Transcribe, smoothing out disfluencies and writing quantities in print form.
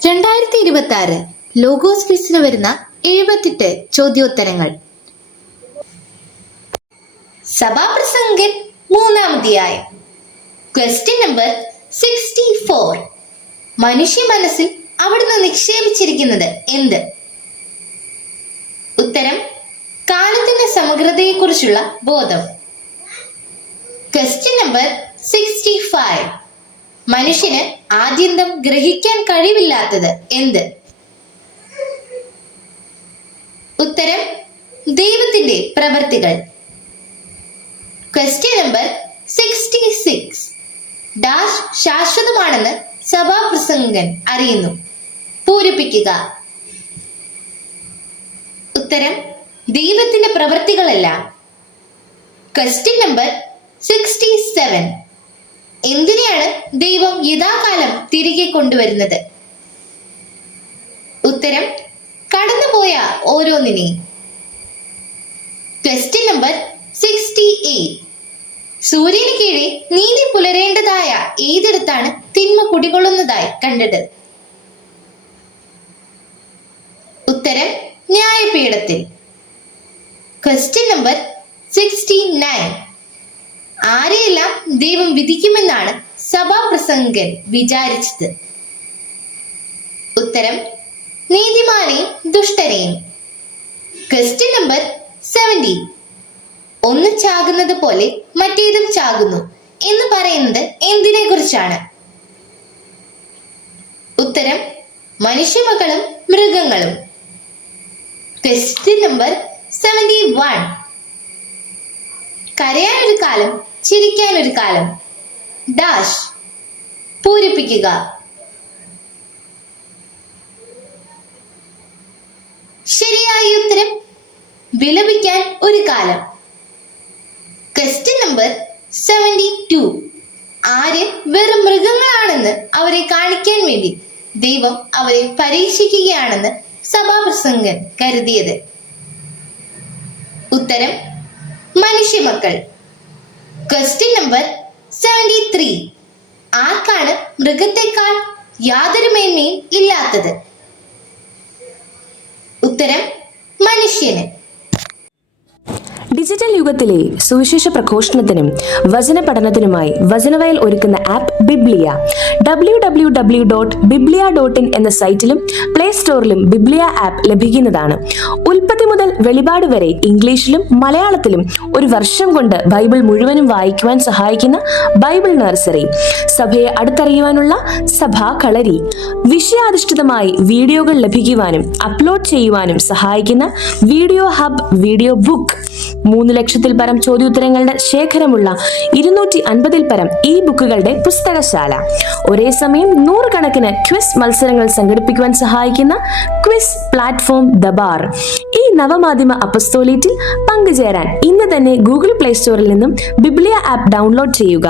2026 logos ക്വിസിന് വരുന്ന 78 ചോദ്യോത്തരങ്ങൾ. സഭാപ്രസംഗൻ 3-ാം അധ്യായം. Question number 64. മനുഷ്യ മനസ്സിൽ അവിടുന്ന് നിക്ഷേപിച്ചിരിക്കുന്നത് എന്ത്? ഉത്തരം: കാലത്തിന്റെ സമഗ്രതയെക്കുറിച്ചുള്ള ബോധം. Question number 65. മനുഷ്യന് ആദ്യന്തം ഗ്രഹിക്കാൻ കഴിവില്ലാത്തത് എന്ത്? ഉത്തരം: ദൈവത്തിന്റെ പ്രവൃത്തികൾ. Question number 66. ഡാഷ് ശാശ്വതമാണെന്ന് സഭാപ്രസംഗൻ അറിയുന്നു. പൂരിപ്പിക്കുക. ഉത്തരം: ദൈവത്തിന്റെ പ്രവൃത്തികളെല്ലാം. Question number 67. എന്തിനെയാണ് ദൈവം യഥാകാലം തിരികെ കൊണ്ടുവരുന്നത്? ഉത്തരം: കടന്നുപോയ ഓരോന്നിനെയും. Question number 68. സൂര്യന് കീഴെ നീതി പുലരേണ്ടതായ ഏതിടത്താണ് തിന്മ കുടികൊള്ളുന്നതായി കണ്ടത്? ഉത്തരം: ന്യായപീഠത്തിൽ. Question number 69. ആരെയെല്ലാം ദൈവം വിധിക്കുമെന്നാണ് സഭാപ്രസംഗൻ വിചാരിച്ചത്? ഉത്തരം: നീതിമാനെയും ദുഷ്ടനെയും. Question number 70. ഒന്ന് ചാകുന്നത് പോലെ മറ്റേതും ചാകുന്നു എന്ന് പറയുന്നത് എന്തിനെ കുറിച്ചാണ്? ഉത്തരം: മനുഷ്യമക്കളും മൃഗങ്ങളും. Question number 71. കരയാനൊരു കാലം, ചിരിക്കാനൊരു കാലം. ഡാഷ് പൂരിപ്പിക്കുക. ശരിയായ ഉത്തരം: വിലപിക്കാൻ ഒരു കാലം. Question number 72. ആര് വെറും മൃഗങ്ങളാണെന്ന് അവരെ കാണിക്കാൻ വേണ്ടി ദൈവം അവരെ പരീക്ഷിക്കുകയാണെന്ന് സഭാപ്രസംഗൻ കരുതിയത്? ഉത്തരം: മനുഷ്യമക്കൾ. Question number 73. ആർക്കാണ് മൃഗത്തെക്കാൾ യാതൊരു മേന്മയും ഇല്ലാത്തത്? ഉത്തരം: മനുഷ്യന്. ഡിജിറ്റൽ യുഗത്തിലെ സുവിശേഷ പ്രഘോഷണത്തിനും വചന പഠനത്തിനുമായി വചനവയൽ ഒരുക്കുന്ന ആപ്പ് ബിബ്ലിയ. www.biblia.in എന്ന സൈറ്റിലും പ്ലേ സ്റ്റോറിലും ബിബ്ലിയ ആപ്പ് ലഭിക്കുന്നതാണ്. ഉൽപ്പത്തി മുതൽ വെളിപാട് വരെ ഇംഗ്ലീഷിലും മലയാളത്തിലും ഒരു വർഷം കൊണ്ട് ബൈബിൾ മുഴുവനും വായിക്കുവാൻ സഹായിക്കുന്ന ബൈബിൾ നഴ്സറി, സഭയെ അടുത്തറിയുവാനുള്ള സഭാ കളരി, വിഷയാധിഷ്ഠിതമായി വീഡിയോകൾ ലഭിക്കുവാനും അപ്ലോഡ് ചെയ്യുവാനും സഹായിക്കുന്ന വീഡിയോ ഹബ്, വീഡിയോ ബുക്ക്, 3 ലക്ഷത്തിൽ പരം ചോദ്യോത്തരങ്ങളുടെ ശേഖരമുള്ള 250-ൽ പരം ഈ ബുക്കുകളുടെ പുസ്തകശാല, ഒരേ സമയം 100 കണക്കിന് ക്വിസ് മത്സരങ്ങൾ സംഘടിപ്പിക്കുവാൻ സഹായിക്കുന്ന ക്വിസ് പ്ലാറ്റ്ഫോം ദബാർ. ഈ നവമാധ്യമ അപ്പസ്തോലേറ്റിൽ പങ്കുചേരാൻ ഇന്ന് തന്നെ ഗൂഗിൾ പ്ലേ സ്റ്റോറിൽ നിന്നും ബിബ്ലിയ ആപ്പ് ഡൗൺലോഡ് ചെയ്യുക.